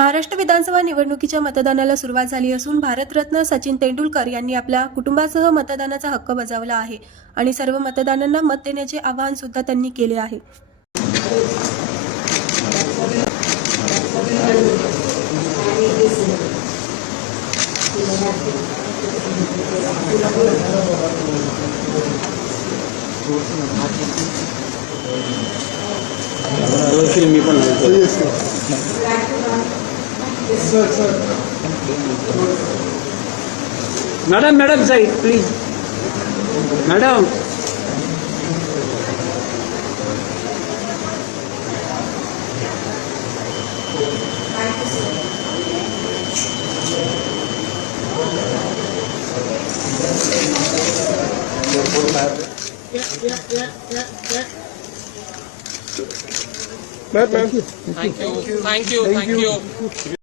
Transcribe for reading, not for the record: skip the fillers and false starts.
महाराष्ट्र विधानसभा निवडणुकीच्या मतदानाला सुरुवात झाली असून भारतरत्न सचिन तेंडुलकर यांनी आपल्या कुटुंबासह मतदानाचा हक्क बजावला आहे आणि सर्व मतदारांना मत देण्याचे आवाहन सुद्धा त्यांनी केले आहे. मी पण madam side please madam. Thank you.